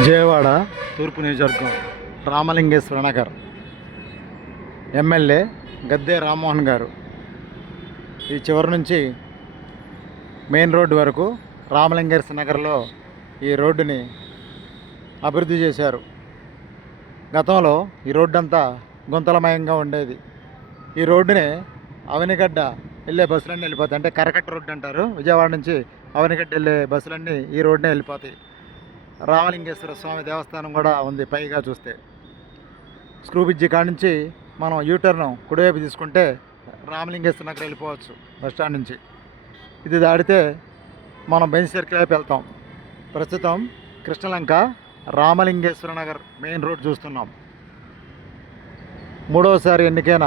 విజయవాడ తూర్పు నియోజకవర్గం రామలింగేశ్వర నగర్ ఎమ్మెల్యే గద్దె రామ్మోహన్ గారు. ఈ చివరి నుంచి మెయిన్ రోడ్డు వరకు రామలింగేశ్వర నగర్లో ఈ రోడ్డుని అభివృద్ధి చేశారు. గతంలో ఈ రోడ్డు అంతా గుంతలమయంగా ఉండేది. ఈ రోడ్డుని అవనిగడ్డ వెళ్ళే బస్సులన్నీ వెళ్ళిపోతాయి. అంటే కరకట్ట రోడ్డు అంటారు. విజయవాడ నుంచి అవనిగడ్డ వెళ్ళే బస్సులన్నీ ఈ రోడ్డునే వెళ్ళిపోతాయి. రామలింగేశ్వర స్వామి దేవస్థానం కూడా ఉంది. పైగా చూస్తే స్క్రూ బ్రిడ్జి కాడ నుంచి మనం యూటర్న్ కుడివైపు తీసుకుంటే రామలింగేశ్వర నగర్ వెళ్ళిపోవచ్చు బస్ స్టాండ్ నుంచి. ఇది దాటితే మనం బెంచ్ సర్కిల్ వైపు వెళ్తాం. ప్రస్తుతం కృష్ణలంక రామలింగేశ్వర నగర్ మెయిన్ రోడ్ చూస్తున్నాం. మూడవసారి ఎన్నికైన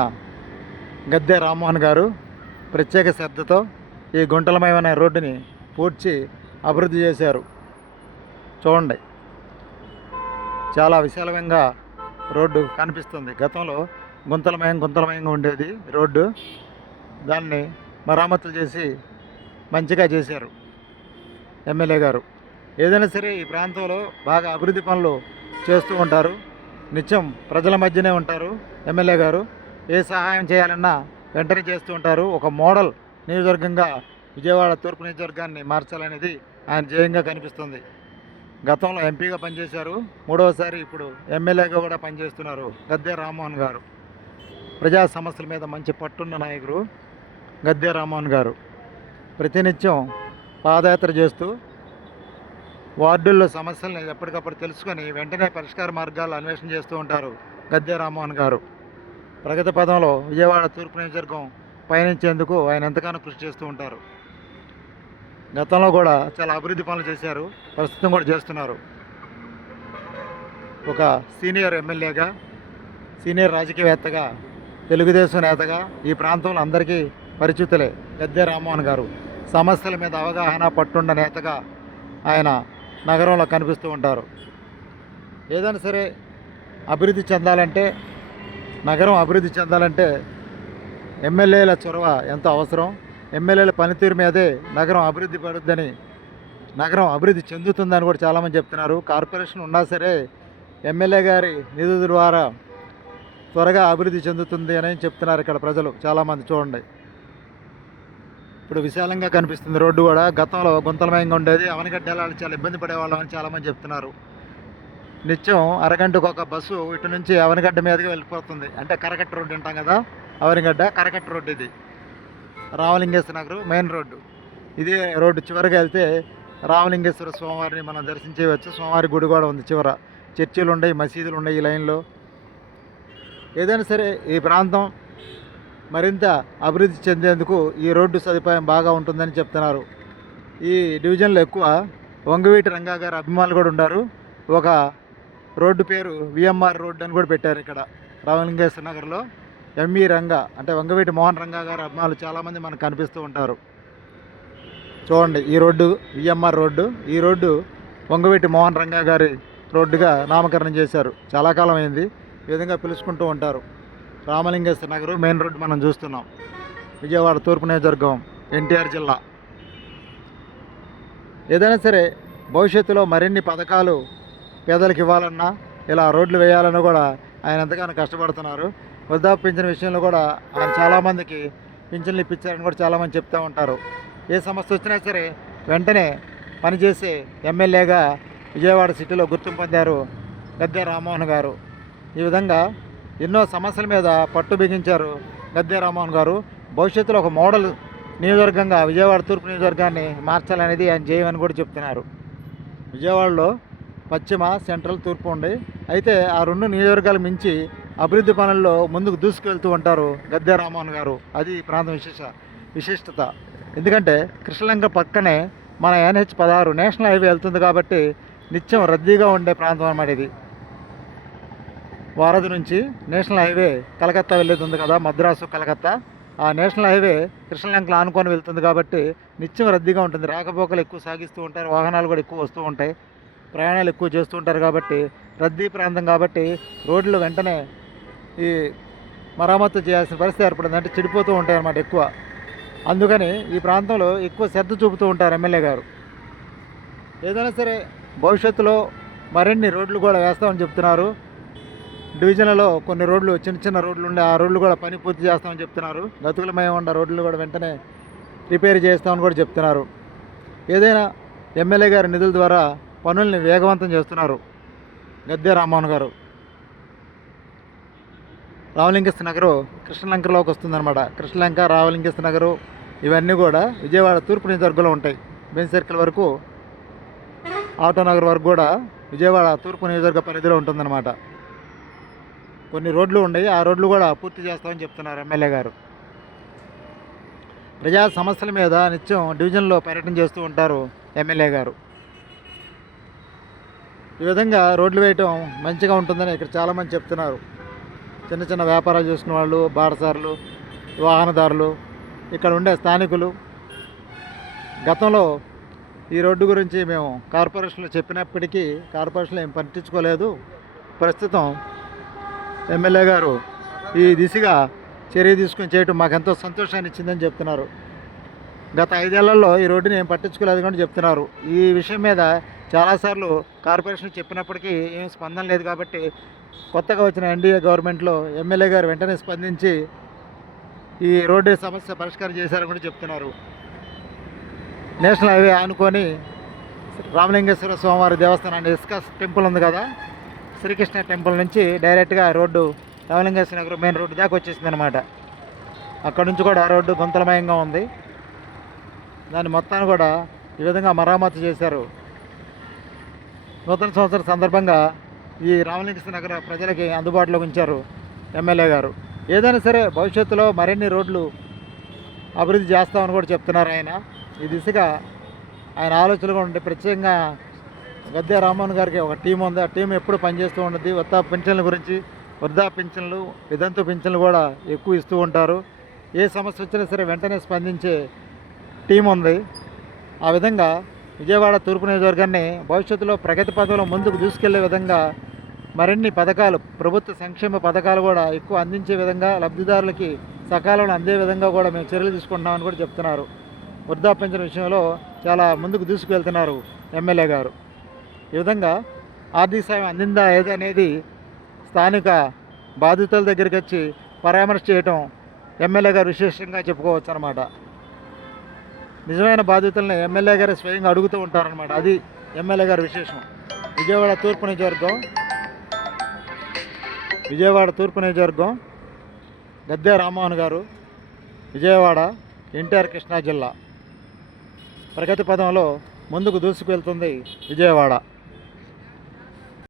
గద్దె రామ్మోహన్ గారు ప్రత్యేక శ్రద్ధతో ఈ గుంటలమయమైన రోడ్డుని పూడ్చి అభివృద్ధి చేశారు. చూడండి. చాలా విశాలమైన రోడ్డు కనిపిస్తుంది. గతంలో గుంతలమయం గుంతలమయంగా ఉండేది రోడ్డు. దాన్ని మరామతులు చేసి మంచిగా చేశారు ఎమ్మెల్యే గారు. ఏదైనా సరే ఈ ప్రాంతంలో బాగా అభివృద్ధి పనులు చేస్తూ ఉంటారు. నిత్యం ప్రజల మధ్యనే ఉంటారు ఎమ్మెల్యే గారు. ఏ సహాయం చేయాలన్నా వెంటనే చేస్తూ ఉంటారు. ఒక మోడల్ నియోజకవర్గంగా విజయవాడ తూర్పు నియోజకవర్గాన్ని మార్చాలనేది ఆయన జయంగా కనిపిస్తుంది. గతంలో ఎంపీగా పనిచేశారు. మూడవసారి ఇప్పుడు ఎమ్మెల్యేగా కూడా పనిచేస్తున్నారు గద్దె రామ్మోహన్ గారు. ప్రజా సమస్యల మీద మంచి పట్టున్న నాయకుడు గద్దె రామ్మోహన్ గారు. ప్రతినిత్యం పాదయాత్ర చేస్తూ వార్డుల్లో సమస్యలను ఎప్పటికప్పుడు తెలుసుకొని వెంటనే పరిష్కార మార్గాలు అన్వేషణ చేస్తూ ఉంటారు గద్దె రామ్మోహన్ గారు. ప్రగతి పదంలో విజయవాడ తూర్పు నియోజకవర్గం పయనించేందుకు ఆయన ఎంతగానో కృషి చేస్తూ ఉంటారు. గతంలో కూడా చాలా అభివృద్ధి పనులు చేశారు ప్రస్తుతం కూడా చేస్తున్నారు. ఒక సీనియర్ ఎమ్మెల్యేగా సీనియర్ రాజకీయవేత్తగా తెలుగుదేశం నేతగా ఈ ప్రాంతంలో అందరికీ పరిచితులే గద్దె రామ్మోహన్ గారు. సమస్యల మీద అవగాహన పట్టుండ నేతగా ఆయన నగరంలో కనిపిస్తూ ఉంటారు. ఏదైనా సరే అభివృద్ధి చెందాలంటే నగరం అభివృద్ధి చెందాలంటే ఎమ్మెల్యేల చొరవ ఎంతో అవసరం. ఎమ్మెల్యేల పనితీరు మీదే నగరం అభివృద్ధి పడుద్దని నగరం అభివృద్ధి చెందుతుందని కూడా చాలామంది చెప్తున్నారు. కార్పొరేషన్ ఉన్నా సరే ఎమ్మెల్యే గారి నిధుల ద్వారా త్వరగా అభివృద్ధి చెందుతుంది అని చెప్తున్నారు ఇక్కడ ప్రజలు చాలామంది. చూడండి. ఇప్పుడు విశాలంగా కనిపిస్తుంది రోడ్డు కూడా. గతంలో గుంతలమయంగా ఉండేది. అవనగడ్డ వెళ్ళాలి చాలా ఇబ్బంది పడేవాళ్ళం అని చాలామంది చెప్తున్నారు. నిత్యం అరగంటకు ఒక బస్సు ఇటు నుంచి అవనగడ్డ మీదకి వెళ్ళిపోతుంది. అంటే కరకట్ట రోడ్డు అంటాం కదా అవనగడ్డ కరకట్ట రోడ్డు ఇది. Ramalingeswara Nagar main road. ఇదే రోడ్డు చివరిగా వెళ్తే రామలింగేశ్వర స్వామివారిని మనం దర్శించవచ్చు స్వామివారి గుడి కూడా ఉంది చివర. చర్చిలు ఉన్నాయి మసీదులు ఉన్నాయి ఈ లైన్లో. ఏదైనా సరే ఈ ప్రాంతం మరింత అభివృద్ధి చెందేందుకు ఈ రోడ్డు సదుపాయం బాగా ఉంటుందని చెప్తున్నారు. ఈ డివిజన్లో ఎక్కువ వంగవీటి రంగా గారు అభిమానులు కూడా ఉన్నారు. ఒక రోడ్డు పేరు విఎంఆర్ రోడ్డు అని కూడా పెట్టారు ఇక్కడ రామలింగేశ్వర నగర్లో. ఎంఈ రంగా అంటే వంగవీటి మోహన్ రంగా గారు అభిమానులు చాలామంది మనకు కనిపిస్తూ ఉంటారు. చూడండి ఈ రోడ్డు విఎంఆర్ రోడ్డు ఈ రోడ్డు వంగవీటి మోహన్ రంగా గారి రోడ్డుగా నామకరణం చేశారు. చాలా కాలం అయింది. ఈ విధంగా పిలుచుకుంటూ ఉంటారు. రామలింగేశ్వర నగర్ మెయిన్ రోడ్డు మనం చూస్తున్నాం. విజయవాడ తూర్పు నియోజకవర్గం ఎన్టీఆర్ జిల్లా. ఏదైనా సరే భవిష్యత్తులో మరిన్ని పథకాలు పేదలకు ఇవ్వాలన్నా ఇలా రోడ్లు వేయాలన్నా కూడా ఆయన ఎంతగానో కష్టపడుతున్నారు. వృద్ధాప్య పింఛన్ విషయంలో కూడా ఆయన చాలామందికి పింఛన్లు ఇప్పించారని కూడా చాలామంది చెప్తూ ఉంటారు. ఏ సమస్య వచ్చినా సరే వెంటనే పనిచేసే ఎమ్మెల్యేగా విజయవాడ సిటీలో గుర్తింపు పొందారు గద్దె రామ్మోహన్ గారు. ఈ విధంగా ఎన్నో సమస్యల మీద పట్టు బిగించారు గద్దె రామ్మోహన్ గారు. భవిష్యత్తులో ఒక మోడల్ నియోజకవర్గంగా విజయవాడ తూర్పు నియోజకవర్గాన్ని మార్చాలనేది ఆయన చేయమని కూడా చెప్తున్నారు. విజయవాడలో పశ్చిమ సెంట్రల్ తూర్పు ఉండి. అయితే ఆ రెండు నియోజకవర్గాలు మించి అభివృద్ధి పనుల్లో ముందుకు దూసుకెళ్తూ ఉంటారు గద్దె రామోహన్ గారు. అది ప్రాంతం విశేష విశిష్టత. ఎందుకంటే కృష్ణలంక పక్కనే మన ఎన్హెచ్ పదహారు నేషనల్ హైవే వెళ్తుంది కాబట్టి నిత్యం రద్దీగా ఉండే ప్రాంతం అన్నమాట ఇది. వారధి నుంచి నేషనల్ హైవే కలకత్తా వెళ్ళేది ఉంది కదా మద్రాసు కలకత్తా. ఆ నేషనల్ హైవే కృష్ణలంకలో ఆనుకొని వెళ్తుంది కాబట్టి నిత్యం రద్దీగా ఉంటుంది. రాకపోకలు ఎక్కువ సాగిస్తూ ఉంటారు వాహనాలు కూడా ఎక్కువ వస్తూ ఉంటాయి ప్రయాణాలు ఎక్కువ చేస్తూ ఉంటారు కాబట్టి రద్దీ ప్రాంతం కాబట్టి రోడ్లు వెంటనే ఈ మరమ్మతు చేయాల్సిన పరిస్థితి ఏర్పడింది అంటే చెడిపోతూ ఉంటాయి అన్నమాట ఎక్కువ. అందుకని ఈ ప్రాంతంలో ఎక్కువ శ్రద్ధ చూపుతూ ఉంటారు ఎమ్మెల్యే గారు. ఏదైనా సరే భవిష్యత్తులో మరిన్ని రోడ్లు కూడా వేస్తామని చెప్తున్నారు. డివిజన్లలో కొన్ని రోడ్లు చిన్న చిన్న రోడ్లు ఉండే ఆ రోడ్లు కూడా పని పూర్తి చేస్తామని చెప్తున్నారు. గతుకులమయం ఉన్న రోడ్లు కూడా వెంటనే రిపేర్ చేస్తామని కూడా చెప్తున్నారు. ఏదైనా ఎమ్మెల్యే గారి నిధుల ద్వారా పనుల్ని వేగవంతం చేస్తున్నారు. గద్దె రామ్మోహన్ గారు. రామలింగేశ్వర నగరు కృష్ణలంకలోకి వస్తుందన్నమాట. కృష్ణలంక రామలింగేశ్వర నగరు ఇవన్నీ కూడా విజయవాడ తూర్పు నియోజకవర్గంలో ఉంటాయి. బెంచ్ సర్కిల్ వరకు ఆటో నగర్ వరకు కూడా విజయవాడ తూర్పు నియోజకవర్గ పరిధిలో ఉంటుందన్నమాట. కొన్ని రోడ్లు ఉన్నాయి. ఆ రోడ్లు కూడా పూర్తి చేస్తామని చెప్తున్నారు ఎమ్మెల్యే గారు. ప్రజా సమస్యల మీద నిత్యం డివిజన్లో పర్యటన చేస్తూ ఉంటారు ఎమ్మెల్యే గారు. ఈ విధంగా రోడ్లు వేయటం మంచిగా ఉంటుందని ఇక్కడ చాలామంది చెప్తున్నారు. చిన్న చిన్న వ్యాపారాలు చేసిన వాళ్ళు బాటసారులు వాహనదారులు ఇక్కడ ఉండే స్థానికులు. గతంలో ఈ రోడ్డు గురించి మేము కార్పొరేషన్లో చెప్పినప్పటికీ కార్పొరేషన్లో ఏం పట్టించుకోలేదు. ప్రస్తుతం ఎమ్మెల్యే గారు ఈ దిశగా చర్య తీసుకుని చేయటం మాకు ఎంతో సంతోషాన్ని ఇచ్చిందని చెప్తున్నారు. గత ఐదేళ్ళలో ఈ రోడ్డుని ఏం పట్టించుకోలేదు కూడా చెప్తున్నారు. ఈ విషయం మీద చాలాసార్లు కార్పొరేషన్ చెప్పినప్పటికీ ఏం స్పందన లేదు కాబట్టి కొత్తగా వచ్చిన ఎన్డీఏ గవర్నమెంట్లో ఎమ్మెల్యే గారు వెంటనే స్పందించి ఈ రోడ్డు సమస్య పరిష్కారం చేశారని కూడా చెప్తున్నారు. నేషనల్ హైవే ఆనుకొని రామలింగేశ్వర స్వామివారి దేవస్థానాన్ని ఇసుక టెంపుల్ ఉంది కదా శ్రీకృష్ణ టెంపుల్ నుంచి డైరెక్ట్గా road Ramalingeswara Nagar main road దాకా వచ్చేసింది అనమాట అక్కడ నుంచి కూడా రోడ్డు గుంతలమయంగా ఉంది. దాని మొత్తాన్ని కూడా ఈ విధంగా మరామతు చేశారు. నూతన సంవత్సరం సందర్భంగా ఈ రామలింగేశ్వర నగర ప్రజలకి అందుబాటులో ఉంచారు ఎమ్మెల్యే గారు. ఏదైనా సరే భవిష్యత్తులో మరిన్ని రోడ్లు అభివృద్ధి చేస్తామని కూడా చెప్తున్నారు ఆయన. ఈ దిశగా ఆయన ఆలోచనలు ఉంటే ప్రత్యేకంగా గద్దె రామ్మోహన్ గారికి ఒక టీం ఉంది. ఆ టీం ఎప్పుడు పనిచేస్తూ ఉంటుంది వృద్ధా పింఛన్ల గురించి వృద్ధా పింఛన్లు విదంతు పింఛన్లు కూడా ఎక్కువ ఇస్తూ ఉంటారు. ఏ సమస్య వచ్చినా సరే వెంటనే స్పందించే టీం ఉంది. ఆ విధంగా విజయవాడ తూర్పు నియోజకవర్గాన్ని భవిష్యత్తులో ప్రగతి పదంలో ముందుకు దూసుకెళ్ళే విధంగా మరిన్ని పథకాలు ప్రభుత్వ సంక్షేమ పథకాలు కూడా ఎక్కువ అందించే విధంగా లబ్ధిదారులకి సకాలంలో అందే విధంగా కూడా మేము చర్యలు తీసుకుంటున్నామని కూడా చెప్తున్నారు. వృద్ధా విషయంలో చాలా ముందుకు దూసుకువెళ్తున్నారు ఎమ్మెల్యే గారు. ఈ విధంగా ఆర్థిక సాయం అందిందా ఏదనేది స్థానిక బాధితుల దగ్గరికి వచ్చి పరామర్శ చేయటం ఎమ్మెల్యే గారు విశేషంగా చెప్పుకోవచ్చు అనమాట నిజమైన బాధ్యతలను ఎమ్మెల్యే గారు స్వయంగా అడుగుతూ ఉంటారనమాట అది ఎమ్మెల్యే గారి విశేషం. విజయవాడ తూర్పు నియోజకవర్గం విజయవాడ తూర్పు నియోజకవర్గం గద్దె రామ్మోహన్ గారు విజయవాడ ఎన్టీఆర్ కృష్ణా జిల్లా. ప్రగతి పదంలో ముందుకు దూసుకువెళ్తుంది విజయవాడ.